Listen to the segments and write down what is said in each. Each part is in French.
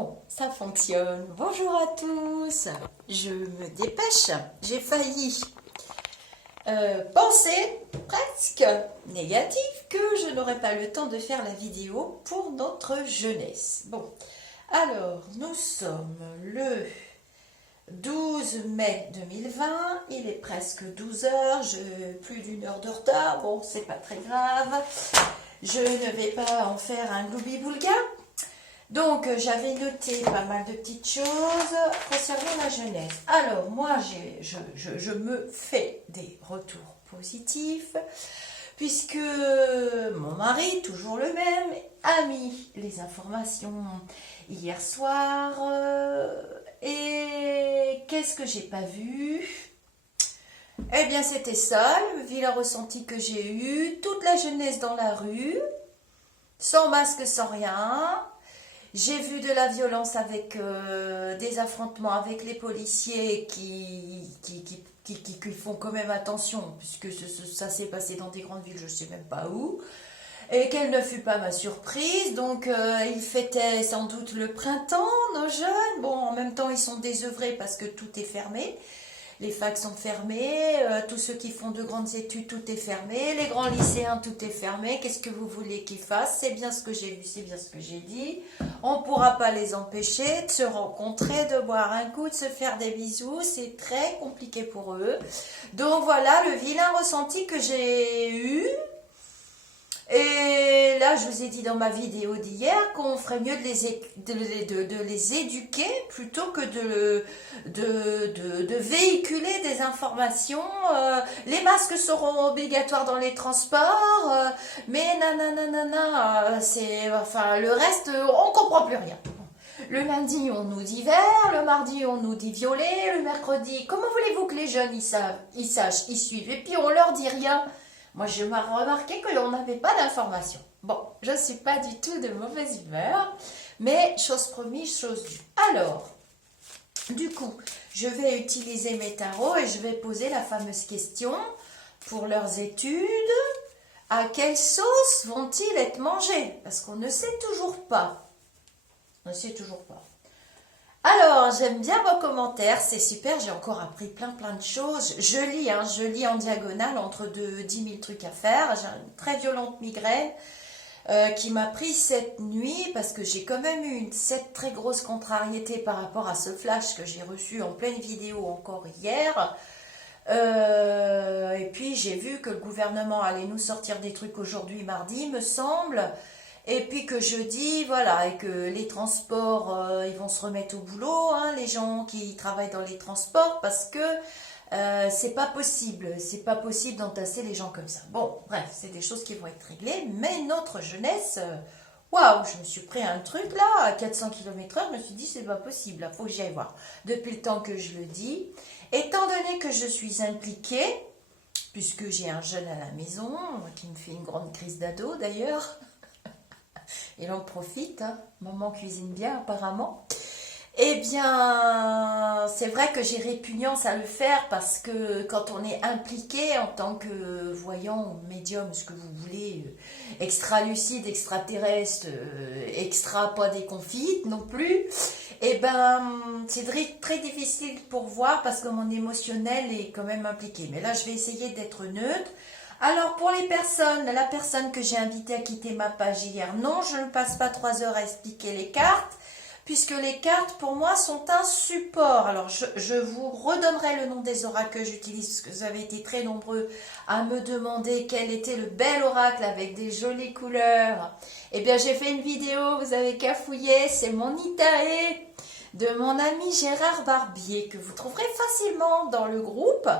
Oh, ça fonctionne. Bonjour à tous. Je me dépêche. J'ai failli penser presque négatif que je n'aurais pas le temps de faire la vidéo pour notre jeunesse. Bon, alors nous sommes le 12 mai 2020. Il est presque 12 heures. Plus d'une heure de retard. Bon, c'est pas très grave. Je ne vais pas en faire un gloubi-boulga. Donc, j'avais noté pas mal de petites choses concernant la jeunesse. Alors, moi, je me fais des retours positifs, puisque mon mari, toujours le même, a mis les informations hier soir. Et qu'est-ce que j'ai pas vu? Eh bien, c'était ça, le vilain ressenti que j'ai eu. Toute la jeunesse dans la rue, sans masque, sans rien. J'ai vu de la violence avec des affrontements avec les policiers qui font quand même attention, puisque ça s'est passé dans des grandes villes, je ne sais même pas où. Et quelle ne fut pas ma surprise. Donc, ils fêtaient sans doute le printemps, nos jeunes. Bon, en même temps, ils sont désœuvrés parce que tout est fermé. Les facs sont fermés, tous ceux qui font de grandes études, tout est fermé, les grands lycéens, tout est fermé. Qu'est-ce que vous voulez qu'ils fassent? C'est bien ce que j'ai vu, c'est bien ce que j'ai dit. On ne pourra pas les empêcher de se rencontrer, de boire un coup, de se faire des bisous. C'est très compliqué pour eux. Donc voilà le vilain ressenti que j'ai eu. Et là, je vous ai dit dans ma vidéo d'hier qu'on ferait mieux de les éduquer plutôt que de véhiculer des informations. Les masques seront obligatoires dans les transports, mais nanana, enfin, le reste, on comprend plus rien. Le lundi, on nous dit vert, le mardi, on nous dit violet, le mercredi, comment voulez-vous que les jeunes, ils sachent, ils suivent, et puis on leur dit rien. Moi, je m'ai remarqué que l'on n'avait pas d'informations. Bon, je ne suis pas du tout de mauvaise humeur, mais chose promise, chose due. Alors, du coup, je vais utiliser mes tarots et je vais poser la fameuse question pour leurs études. À quelle sauce vont-ils être mangés? Parce qu'on ne sait toujours pas. On ne sait toujours pas. Alors, j'aime bien vos commentaires, c'est super, j'ai encore appris plein de choses. Je lis en diagonale entre 10 000 trucs à faire. J'ai une très violente migraine qui m'a pris cette nuit parce que j'ai quand même eu cette très grosse contrariété par rapport à ce flash que j'ai reçu en pleine vidéo encore hier. Et puis j'ai vu que le gouvernement allait nous sortir des trucs aujourd'hui mardi, me semble. Et puis que jeudi, voilà, et que les transports, ils vont se remettre au boulot, hein, les gens qui travaillent dans les transports, parce que c'est pas possible d'entasser les gens comme ça. Bon, bref, c'est des choses qui vont être réglées, mais notre jeunesse, waouh, je me suis pris un truc là, à 400 km/h, je me suis dit, c'est pas possible, il faut que j'y aille voir. Depuis le temps que je le dis, étant donné que je suis impliquée, puisque j'ai un jeune à la maison, qui me fait une grande crise d'ado d'ailleurs, il en profite, hein. Maman cuisine bien apparemment. Eh bien, c'est vrai que j'ai répugnance à le faire parce que quand on est impliqué en tant que voyant ou médium, ce que vous voulez, extra-lucide, extraterrestre, extra pas déconfite non plus, eh ben, c'est très difficile pour voir parce que mon émotionnel est quand même impliqué. Mais là, je vais essayer d'être neutre. Alors pour les personnes, la personne que j'ai invitée à quitter ma page hier, non, je ne passe pas 3 heures à expliquer les cartes, puisque les cartes pour moi sont un support. Alors je vous redonnerai le nom des oracles que j'utilise, parce que vous avez été très nombreux à me demander quel était le bel oracle avec des jolies couleurs. Eh bien j'ai fait une vidéo, vous avez qu'à fouiller, c'est mon Itae de mon ami Gérard Barbier, que vous trouverez facilement dans le groupe.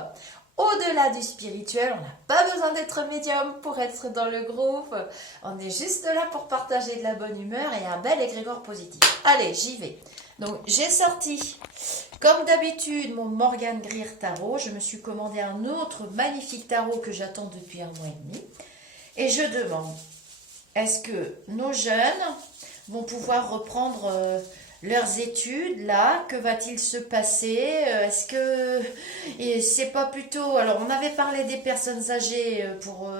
Au-delà du spirituel, on n'a pas besoin d'être médium pour être dans le groupe. On est juste là pour partager de la bonne humeur et un bel égrégore positif. Allez, j'y vais. Donc, j'ai sorti, comme d'habitude, mon Morgan Greer Tarot. Je me suis commandé un autre magnifique tarot que j'attends depuis 1 mois et demi. Et je demande, est-ce que nos jeunes vont pouvoir reprendre leurs études, là, que va-t-il se passer? Est-ce que et c'est pas plutôt... Alors, on avait parlé des personnes âgées pour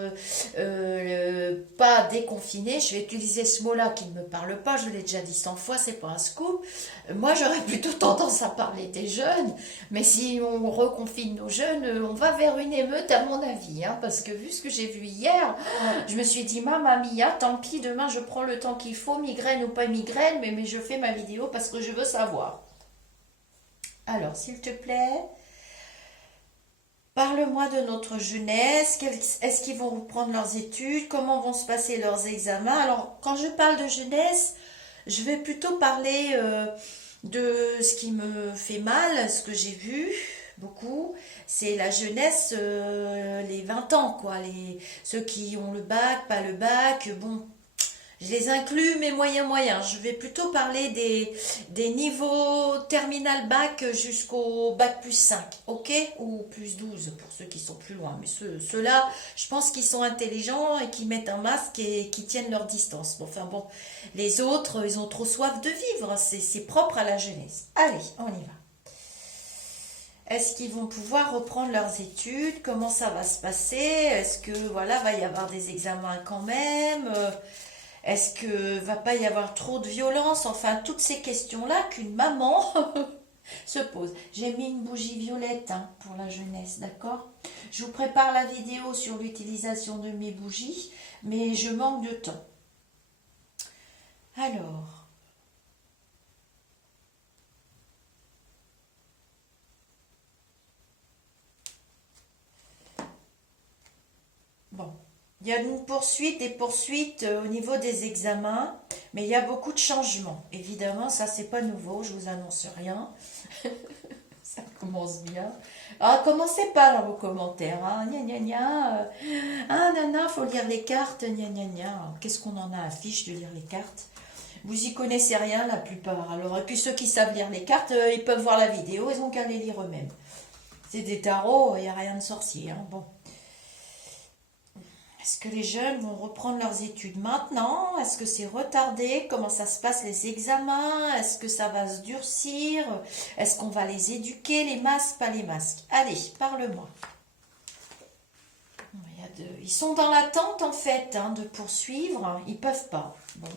pas déconfiner. Je vais utiliser ce mot-là qui ne me parle pas. Je l'ai déjà dit 100 fois, c'est pas un scoop. Moi, j'aurais plutôt tendance à parler des jeunes. Mais si on reconfine nos jeunes, on va vers une émeute, à mon avis. Hein, parce que vu ce que j'ai vu hier, je me suis dit, Mamma mia, tant pis, demain je prends le temps qu'il faut, migraine ou pas migraine, mais je fais ma vidéo parce que je veux savoir. Alors, s'il te plaît, parle-moi de notre jeunesse. Est-ce qu'ils vont reprendre leurs études? Comment vont se passer leurs examens? Alors, quand je parle de jeunesse, je vais plutôt parler de ce qui me fait mal, ce que j'ai vu beaucoup. C'est la jeunesse, les 20 ans, quoi. Ceux qui ont le bac, pas le bac. Bon, je les inclus, mais moyen. Je vais plutôt parler des niveaux terminal bac jusqu'au bac plus 5, ok? Ou plus 12 pour ceux qui sont plus loin. Mais ceux-là, je pense qu'ils sont intelligents et qui mettent un masque et qui tiennent leur distance. Bon, enfin bon, les autres, ils ont trop soif de vivre. C'est propre à la jeunesse. Allez, on y va. Est-ce qu'ils vont pouvoir reprendre leurs études? Comment ça va se passer? Est-ce que voilà, va y avoir des examens quand même? Est-ce que va pas y avoir trop de violence? Enfin, toutes ces questions-là qu'une maman se pose. J'ai mis une bougie violette hein, pour la jeunesse, d'accord? Je vous prépare la vidéo sur l'utilisation de mes bougies, mais je manque de temps. Alors, bon. Il y a une poursuite, des poursuites au niveau des examens, mais il y a beaucoup de changements. Évidemment, ça c'est pas nouveau, je vous annonce rien. Ça commence bien. Ah, commencez pas dans vos commentaires. Hein. Gna gna gna. Ah, nana, faut lire les cartes. Gna gna gna. Qu'est-ce qu'on en a à fiche de lire les cartes? Vous y connaissez rien la plupart. Alors, et puis ceux qui savent lire les cartes, ils peuvent voir la vidéo, ils ont qu'à les lire eux-mêmes. C'est des tarots, il n'y a rien de sorcier. Hein. Bon. Est-ce que les jeunes vont reprendre leurs études maintenant? Est-ce que c'est retardé? Comment ça se passe les examens? Est-ce que ça va se durcir? Est-ce qu'on va les éduquer? Les masques, pas les masques? Allez, parle-moi. Ils sont dans l'attente en fait hein, de poursuivre. Ils peuvent pas. Bon.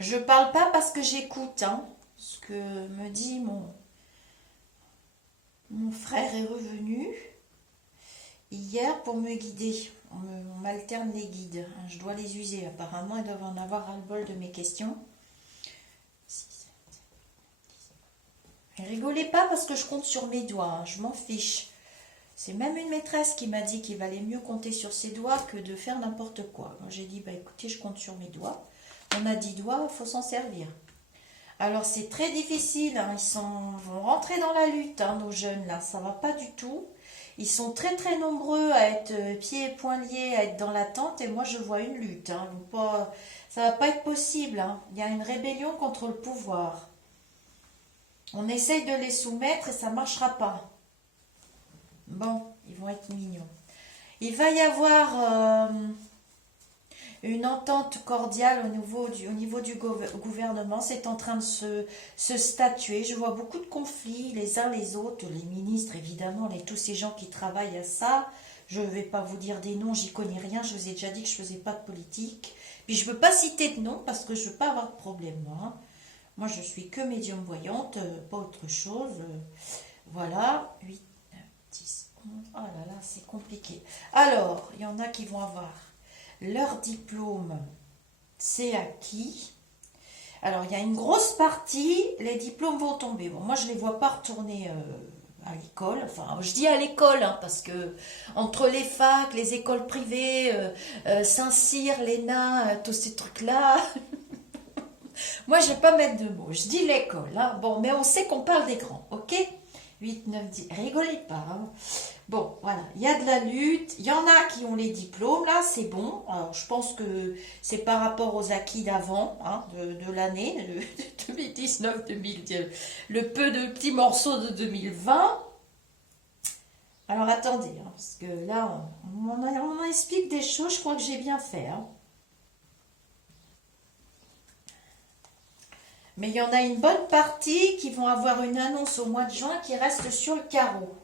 Je parle pas parce que j'écoute hein, ce que me dit mon frère est revenu hier pour me guider. On m'alterne les guides. Je dois les user. Apparemment, ils doivent en avoir ras-le-bol de mes questions. Et rigolez pas parce que je compte sur mes doigts. Hein, je m'en fiche. C'est même une maîtresse qui m'a dit qu'il valait mieux compter sur ses doigts que de faire n'importe quoi. J'ai dit, bah écoutez, je compte sur mes doigts. On a 10 doigts, il faut s'en servir. Alors c'est très difficile, hein. Vont rentrer dans la lutte, hein, nos jeunes là, ça va pas du tout. Ils sont très très nombreux à être pieds et poings liés, à être dans l'attente, et moi je vois une lutte. Hein. Ça va pas être possible, hein. Il y a une rébellion contre le pouvoir. On essaye de les soumettre et ça marchera pas. Bon, ils vont être mignons. Il va y avoir... une entente cordiale au niveau du gouvernement. C'est en train de se statuer. Je vois beaucoup de conflits les uns les autres, les ministres évidemment, tous ces gens qui travaillent à ça. Je ne vais pas vous dire des noms, j'y connais rien. Je vous ai déjà dit que je ne faisais pas de politique. Puis je ne veux pas citer de noms parce que je ne veux pas avoir de problème. Moi, moi je suis que médium voyante, pas autre chose. Voilà, 8, 9, 10, 11. Oh là là, c'est compliqué. Alors, il y en a qui vont avoir... leur diplôme, c'est acquis. Alors, il y a une grosse partie, les diplômes vont tomber. Bon, moi, je ne les vois pas retourner à l'école. Enfin, je dis à l'école, hein, parce que entre les facs, les écoles privées, Saint-Cyr, l'ENA, tous ces trucs-là, moi, je ne vais pas mettre de mots. Je dis l'école. Hein. Bon, mais on sait qu'on parle des grands, ok? 8, 9, 10. Rigolez pas. Hein. Bon, voilà. Il y a de la lutte. Il y en a qui ont les diplômes. Là, c'est bon. Alors, je pense que c'est par rapport aux acquis d'avant, hein, de l'année, de 2019, 2010, le peu de petits morceaux de 2020. Alors attendez, hein, parce que là, on explique des choses, je crois que j'ai bien fait, hein. Mais il y en a une bonne partie qui vont avoir une annonce au mois de juin qui reste sur le carreau.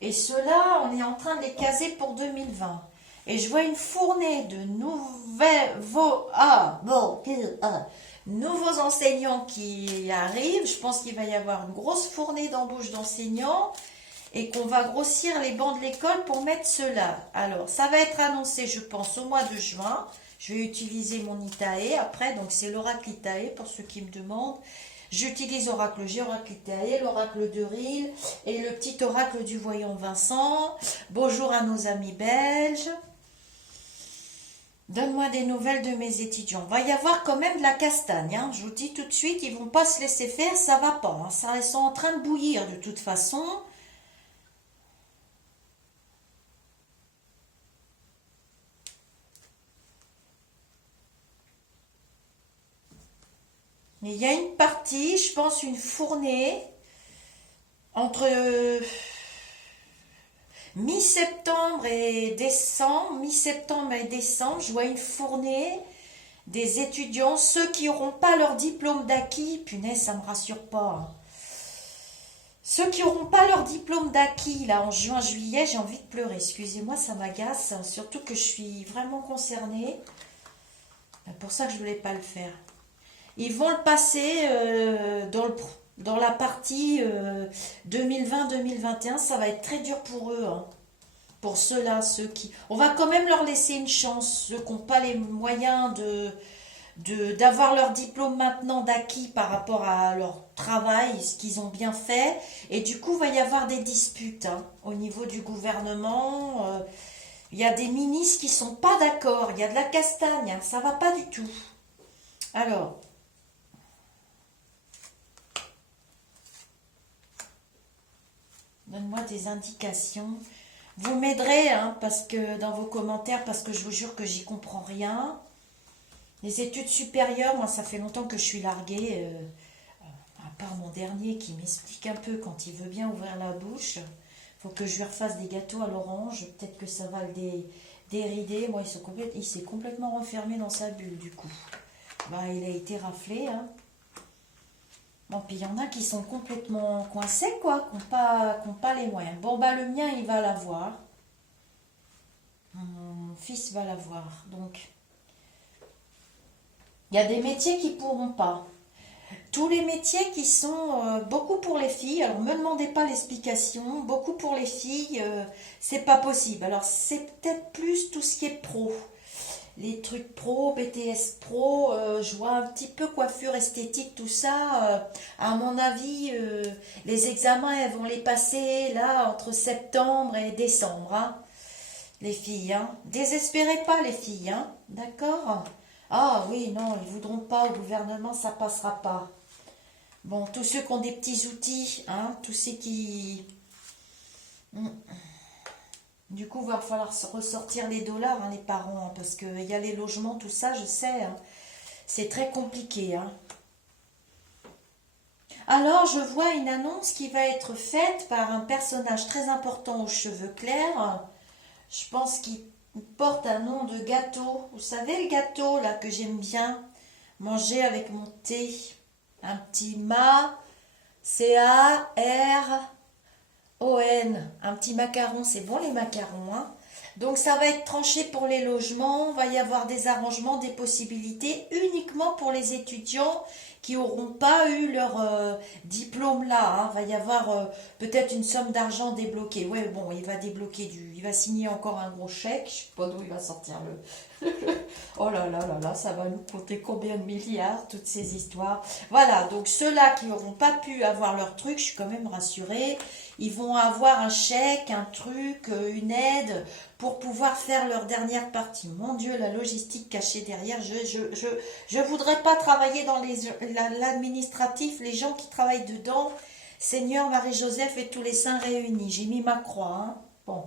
Et ceux-là, on est en train de les caser pour 2020. Et je vois une fournée de nouveaux enseignants qui arrivent. Je pense qu'il va y avoir une grosse fournée d'embauche d'enseignants et qu'on va grossir les bancs de l'école pour mettre ceux-là. Alors, ça va être annoncé, je pense, au mois de juin. Je vais utiliser mon Itae après, donc c'est l'oracle Itae pour ceux qui me demandent. J'utilise Oracle G, Oracle Itae, l'oracle de Ril et le petit oracle du voyant Vincent. Bonjour à nos amis belges. Donne-moi des nouvelles de mes étudiants. Va y avoir quand même de la castagne, hein. Je vous dis tout de suite, ils vont pas se laisser faire, ça va pas, hein. Ça, ils sont en train de bouillir de toute façon. Mais il y a une partie, je pense une fournée, entre mi-septembre et décembre, je vois une fournée des étudiants, ceux qui n'auront pas leur diplôme d'acquis, punaise, ça me rassure pas, hein. Ceux qui n'auront pas leur diplôme d'acquis, là, en juin, juillet, j'ai envie de pleurer, excusez-moi, ça m'agace, hein, surtout que je suis vraiment concernée. C'est pour ça que je voulais pas le faire. Ils vont le passer dans la partie 2020-2021. Ça va être très dur pour eux, hein. Pour ceux-là, ceux qui... On va quand même leur laisser une chance. Ceux qui n'ont pas les moyens d'avoir leur diplôme maintenant d'acquis par rapport à leur travail, ce qu'ils ont bien fait. Et du coup, il va y avoir des disputes, hein, au niveau du gouvernement. Il y a des ministres qui sont pas d'accord. Il y a de la castagne, hein, ça va pas du tout. Alors... Donne-moi des indications. Vous m'aiderez, hein, parce que dans vos commentaires, parce que je vous jure que j'y comprends rien. Les études supérieures, moi, ça fait longtemps que je suis larguée, à part mon dernier qui m'explique un peu quand il veut bien ouvrir la bouche. Faut que je lui refasse des gâteaux à l'orange. Peut-être que ça va le dérider. Moi, il s'est complètement renfermé dans sa bulle, du coup. Bah, il a été raflé, hein. Bon, puis il y en a qui sont complètement coincés, quoi, qui n'ont pas les moyens. Bon, bah, le mien, il va l'avoir. Mon fils va l'avoir. Donc, il y a des métiers qui ne pourront pas. Tous les métiers qui sont beaucoup pour les filles, alors ne me demandez pas l'explication, beaucoup pour les filles, c'est pas possible. Alors, c'est peut-être plus tout ce qui est pro. Les trucs pro, BTS pro, je vois un petit peu coiffure esthétique, tout ça. À mon avis, les examens, elles vont les passer là entre septembre et décembre, hein, les filles, hein. Désespérez pas, les filles, hein, d'accord? Ah oui, non, ils voudront pas au gouvernement, ça passera pas. Bon, tous ceux qui ont des petits outils, hein, tous ceux qui... Du coup, il va falloir ressortir les dollars, hein, les parents, hein, parce qu'il y a les logements, tout ça, je sais, hein. C'est très compliqué, hein. Alors, je vois une annonce qui va être faite par un personnage très important aux cheveux clairs. Je pense qu'il porte un nom de gâteau. Vous savez, le gâteau, là, que j'aime bien manger avec mon thé. Un petit C-A-R... O-N, un petit macaron, c'est bon les macarons, hein. Donc ça va être tranché pour les logements, va y avoir des arrangements, des possibilités uniquement pour les étudiants qui n'auront pas eu leur diplôme là, hein. Va y avoir peut-être une somme d'argent débloquée. Ouais, bon, il va débloquer il va signer encore un gros chèque, je sais pas d'où il va sortir Oh là là là là, ça va nous coûter combien de milliards, toutes ces histoires. Voilà, donc ceux-là qui n'auront pas pu avoir leur truc, je suis quand même rassurée. Ils vont avoir un chèque, un truc, une aide pour pouvoir faire leur dernière partie. Mon Dieu, la logistique cachée derrière. Je voudrais pas travailler dans l'administratif, les gens qui travaillent dedans. Seigneur, Marie-Joseph et tous les saints réunis. J'ai mis ma croix, hein. Bon.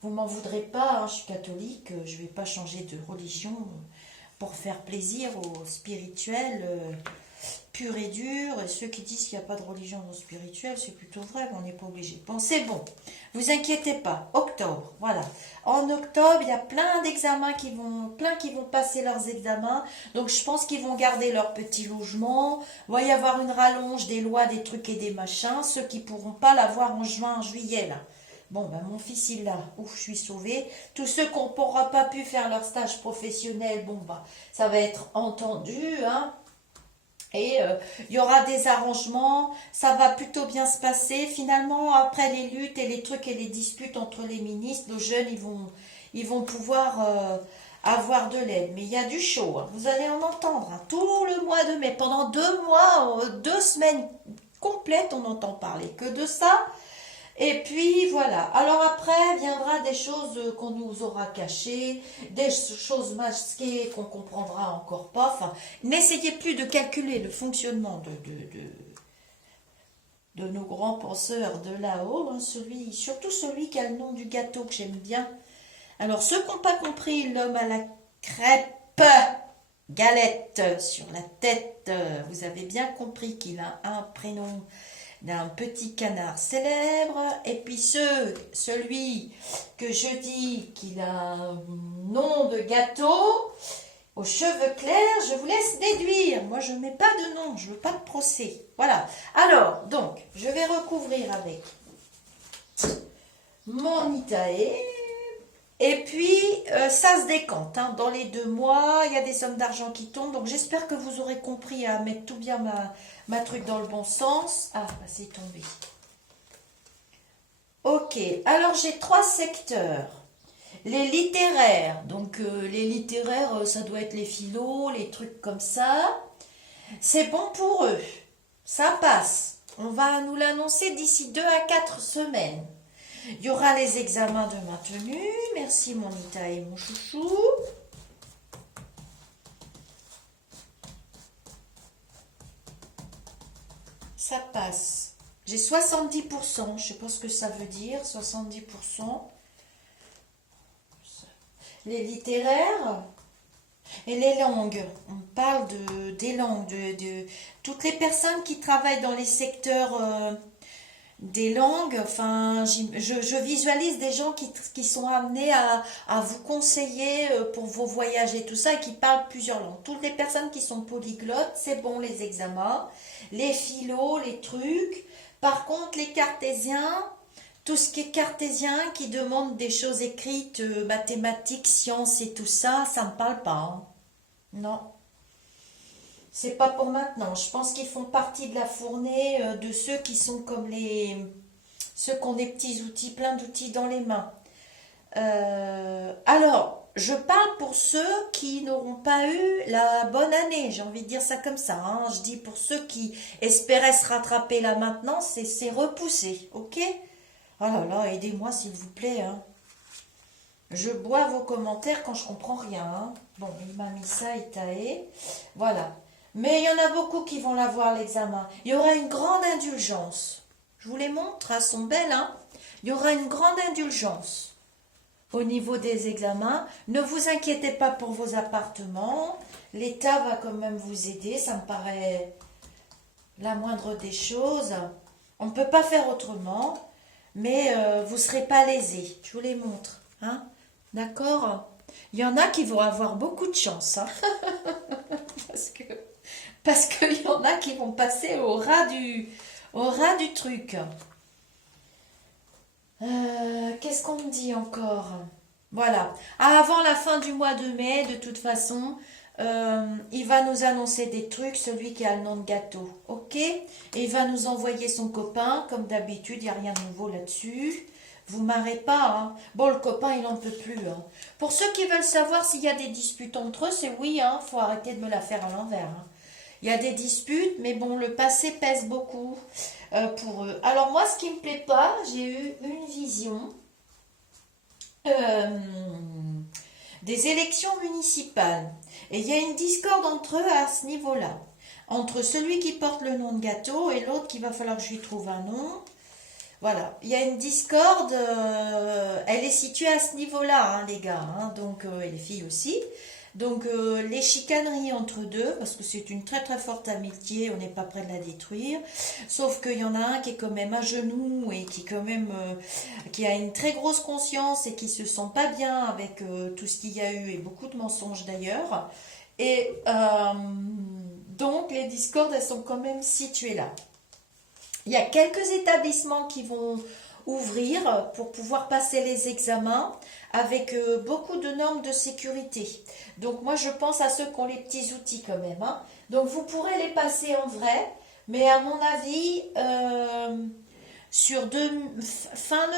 Vous m'en voudrez pas, hein, je suis catholique, je vais pas changer de religion pour faire plaisir aux spirituels. pur et dur. Et ceux qui disent qu'il n'y a pas de religion non spirituelle, c'est plutôt vrai, mais on n'est pas obligé. Bon, c'est bon. Vous inquiétez pas. Octobre, voilà. En octobre, il y a plein qui vont passer leurs examens. Donc, je pense qu'ils vont garder leur petit logement. Il va y avoir une rallonge des lois, des trucs et des machins. Ceux qui pourront pas l'avoir en juin, en juillet, là. Bon, ben mon fils, il l'a. Ouf, je suis sauvée. Tous ceux qui n'auront pas pu faire leur stage professionnel, bon, bah, ça va être entendu, hein. Et il y aura des arrangements, ça va plutôt bien se passer. Finalement, après les luttes et les trucs et les disputes entre les ministres, nos jeunes, ils vont pouvoir avoir de l'aide. Mais il y a du chaud, hein. Vous allez en entendre, hein. Tout le mois de mai, pendant 2 mois, 2 semaines complètes, on n'entend parler que de ça. Et puis voilà. Alors après viendra des choses qu'on nous aura cachées, des choses masquées qu'on comprendra encore pas. Enfin, n'essayez plus de calculer le fonctionnement de nos grands penseurs de là-haut, hein, surtout celui qui a le nom du gâteau que j'aime bien. Alors ceux qui n'ont pas compris l'homme à la crêpe galette sur la tête, vous avez bien compris qu'il a un prénom d'un petit canard célèbre. Et puis celui que je dis qu'il a un nom de gâteau aux cheveux clairs, je vous laisse déduire. Moi, je ne mets pas de nom, je veux pas de procès. Voilà. Alors, donc, je vais recouvrir avec mon Itae. Et puis, ça se décante, hein. Dans les 2 mois, il y a des sommes d'argent qui tombent. Donc, j'espère que vous aurez compris à mettre tout bien ma truc dans le bon sens. Ah, bah, c'est tombé. Ok, alors j'ai 3 secteurs. Les littéraires. Donc, les littéraires, ça doit être les philos, les trucs comme ça. C'est bon pour eux. Ça passe. On va nous l'annoncer d'ici 2 à 4 semaines. Il y aura les examens de maintenu. Merci mon Ita et mon chouchou. Ça passe. J'ai 70%. Je ne sais pas ce que ça veut dire. 70%. Les littéraires et les langues. On parle des langues. De toutes les personnes qui travaillent dans les secteurs... des langues, enfin, je visualise des gens qui sont amenés à vous conseiller pour vos voyages et tout ça, et qui parlent plusieurs langues. Toutes les personnes qui sont polyglottes, c'est bon les examens, les philos, les trucs. Par contre, les cartésiens, tout ce qui est cartésien, qui demande des choses écrites, mathématiques, sciences et tout ça, ça me parle pas, hein. Non. C'est pas pour maintenant. Je pense qu'ils font partie de la fournée de ceux qui sont comme ceux qui ont des petits outils, plein d'outils dans les mains. Alors, je parle pour ceux qui n'auront pas eu la bonne année. J'ai envie de dire ça comme ça, hein. Je dis pour ceux qui espéraient se rattraper là maintenant, c'est repoussé, ok? Oh là là, aidez-moi s'il vous plaît, hein. Je bois vos commentaires quand je comprends rien, hein. Bon, il m'a mis ça, Itae. Voilà. Mais il y en a beaucoup qui vont l'avoir l'examen. Il y aura une grande indulgence. Je vous les montre, elles sont belles, hein. Il y aura une grande indulgence au niveau des examens. Ne vous inquiétez pas pour vos appartements. L'État va quand même vous aider. Ça me paraît la moindre des choses. On ne peut pas faire autrement. Mais vous ne serez pas lésés. Je vous les montre, hein. D'accord? Il y en a qui vont avoir beaucoup de chance, hein. Parce qu'il y en a qui vont passer au ras du truc. Qu'est-ce qu'on me dit encore? Voilà. Avant la fin du mois de mai, de toute façon, il va nous annoncer des trucs, celui qui a le nom de gâteau. Ok? Et il va nous envoyer son copain, comme d'habitude, il n'y a rien de nouveau là-dessus. Vous marrez pas, hein. Bon, le copain, il n'en peut plus, hein. Pour ceux qui veulent savoir s'il y a des disputes entre eux, c'est oui, hein. Faut arrêter de me la faire à l'envers, hein. Il y a des disputes, mais bon, le passé pèse beaucoup pour eux. Alors moi, ce qui me plaît pas, j'ai eu une vision des élections municipales. Et il y a une discorde entre eux à ce niveau-là. Entre celui qui porte le nom de gâteau et l'autre qu'il va falloir que je lui trouve un nom. Voilà, il y a une discorde, elle est située à ce niveau-là, hein, les gars, hein, donc, et les filles aussi. Donc les chicaneries entre deux, parce que c'est une très très forte amitié, on n'est pas prêt de la détruire. Sauf qu'il y en a un qui est quand même à genoux et qui quand même qui a une très grosse conscience et qui se sent pas bien avec tout ce qu'il y a eu et beaucoup de mensonges d'ailleurs. Et donc les discordes, elles sont quand même situées là. Il y a quelques établissements qui vont ouvrir pour pouvoir passer les examens avec beaucoup de normes de sécurité. Donc moi je pense à ceux qui ont les petits outils quand même, hein. Donc vous pourrez les passer en vrai, mais à mon avis sur fin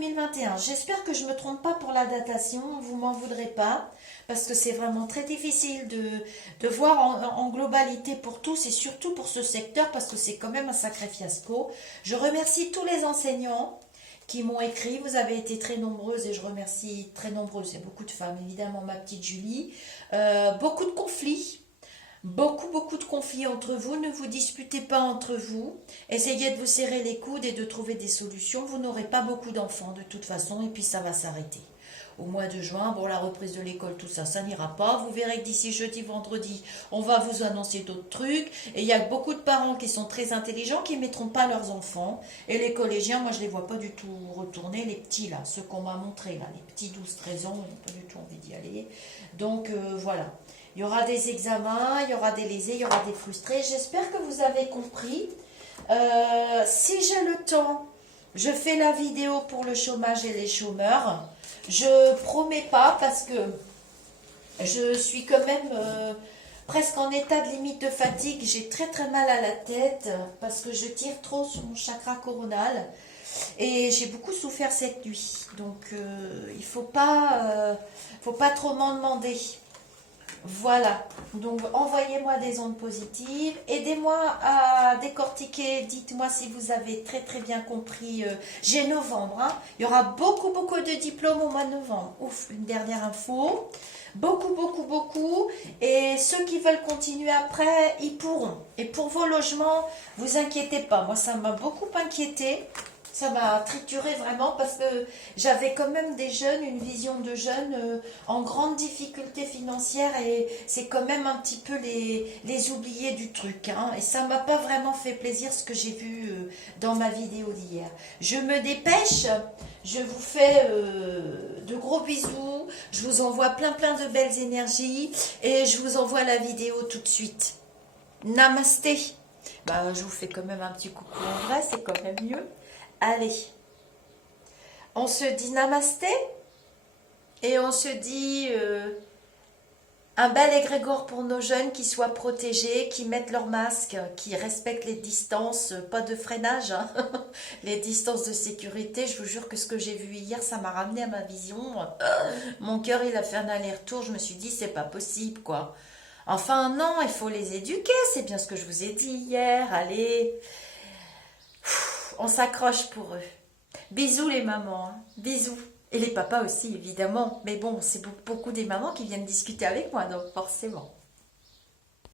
2020-2021. J'espère que je ne me trompe pas pour la datation, vous m'en voudrez pas, parce que c'est vraiment très difficile de voir en globalité pour tous et surtout pour ce secteur, parce que c'est quand même un sacré fiasco. Je remercie tous les enseignants qui m'ont écrit, vous avez été très nombreuses et je remercie très nombreuses, et beaucoup de femmes évidemment, ma petite Julie. Beaucoup de conflits. Beaucoup de conflits entre vous, ne vous disputez pas entre vous, essayez de vous serrer les coudes et de trouver des solutions, vous n'aurez pas beaucoup d'enfants de toute façon et puis ça va s'arrêter. Au mois de juin, bon la reprise de l'école, tout ça, ça n'ira pas, vous verrez que d'ici jeudi, vendredi, on va vous annoncer d'autres trucs et il y a beaucoup de parents qui sont très intelligents qui ne mettront pas leurs enfants et les collégiens, moi je les vois pas du tout retourner, les petits là, ceux qu'on m'a montré là, les petits 12-13 ans, ils n'ont pas du tout envie d'y aller, donc voilà. Il y aura des examens, il y aura des lésés, il y aura des frustrés. J'espère que vous avez compris. Si j'ai le temps, je fais la vidéo pour le chômage et les chômeurs. Je promets pas parce que je suis quand même presque en état de limite de fatigue. J'ai très très mal à la tête parce que je tire trop sur mon chakra coronal. Et j'ai beaucoup souffert cette nuit. Donc il faut pas trop m'en demander. Voilà, donc envoyez-moi des ondes positives, aidez-moi à décortiquer, dites-moi si vous avez très très bien compris, j'ai novembre, hein. Il y aura beaucoup de diplômes au mois de novembre, ouf, une dernière info, beaucoup, et ceux qui veulent continuer après, ils pourront, et pour vos logements, vous inquiétez pas, moi ça m'a beaucoup inquiété. Ça m'a trituré vraiment parce que j'avais quand même des jeunes, une vision de jeunes en grande difficulté financière et c'est quand même un petit peu les oubliés du truc, hein. Et ça m'a pas vraiment fait plaisir ce que j'ai vu dans ma vidéo d'hier. Je me dépêche, je vous fais de gros bisous, je vous envoie plein de belles énergies et je vous envoie la vidéo tout de suite. Namasté. Bah, je vous fais quand même un petit coucou en vrai, c'est quand même mieux. Allez, on se dit namasté et on se dit un bel égrégore pour nos jeunes qui soient protégés, qui mettent leur masque, qui respectent les distances, pas de freinage, hein. Les distances de sécurité. Je vous jure que ce que j'ai vu hier, ça m'a ramené à ma vision. Mon cœur, il a fait un aller-retour. Je me suis dit, c'est pas possible, quoi. Enfin, non, il faut les éduquer. C'est bien ce que je vous ai dit hier. Allez. On s'accroche pour eux. Bisous les mamans, hein. Bisous. Et les papas aussi, évidemment. Mais bon, c'est beaucoup des mamans qui viennent discuter avec moi, donc forcément.